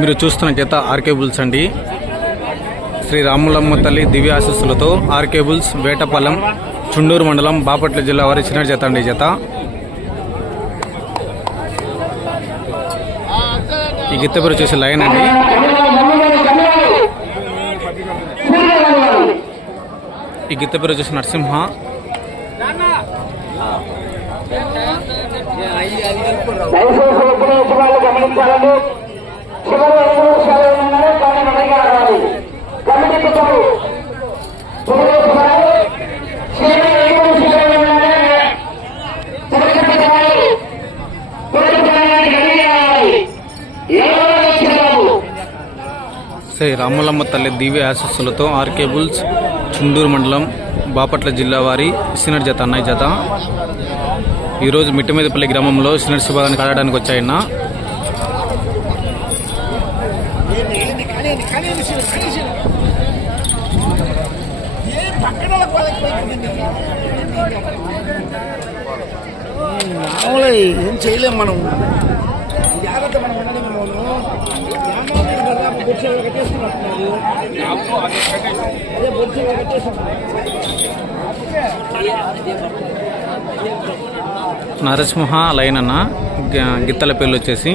మీరు చూస్తున్న జత ఆర్కే బుల్స్ అండి. శ్రీ రాములమ్మ తల్లి దివ్య ఆశస్సులతో ఆర్కే బుల్స్ వేటపాలెం చుండూరు మండలం బాపట్ల జిల్లా వారి చిన్న జత అండి జత. ఈ గిత్త పేరు వచ్చేసి లయన్ అండి. ఈ గిత్త పేరు వచ్చేసి నరసింహ. దయచేసి ఎప్పుడు యజమానులు గమనించాలండి చివరి ఐదు నిమిషాలు ఉన్నాయో కానీ మనకి రావాలి కమిటీ సభ్యులు చివరి యజమానులు చివరి ఐదు నిమిషాలు ఉన్నాయో తిరగతిరగాలి. తిరగతిరగాలి, గడి రావాలి. ఎవరో వచ్చారు. శ్రీ రాములమ్మ తల్లి దివ్య ఆశీస్సులతో ఆర్కే బుల్స్ చుండూరు మండలం బాపట్ల జిల్లా వారి సీనియర్ జత అన్నయ్య జత. ఈరోజు మిట్టమీదపల్లి గ్రామంలో సీనియర్ శుభాన్ని కలడానికి వచ్చాయన్న. ఏం చేయలేం మనం. నరసింహ లైన్ అన్న గిత్తల పేర్లు వచ్చేసి.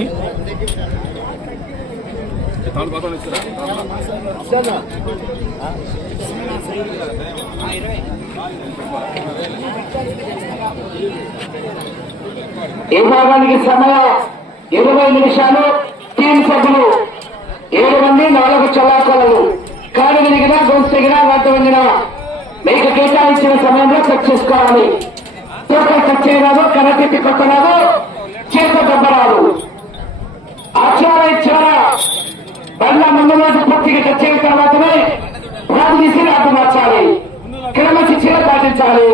విభాగానికి సమయం ఇరవై నిమిషాలు. టీం సభ్యులు ఏడు మంది నాలుగు చల్లాకలలు కాలు విరిగినా గొంతు తెగిన వంట వండినా మీకు కేటాయించిన సమయంలో చెక్ చేసుకోవాలి. తూకం కట్ చేయరాదు కనతిప్పి కొట్టరాదు చేత దెబ్బరాదు. అక్షర ఇచ్చార? బండ్ల ముందు రోజు పూర్తిగా కట్ అయిన తర్వాతనే ప్రార్థించి అర్థం మార్చాలి క్రమశిక్షణ పాటించాలి.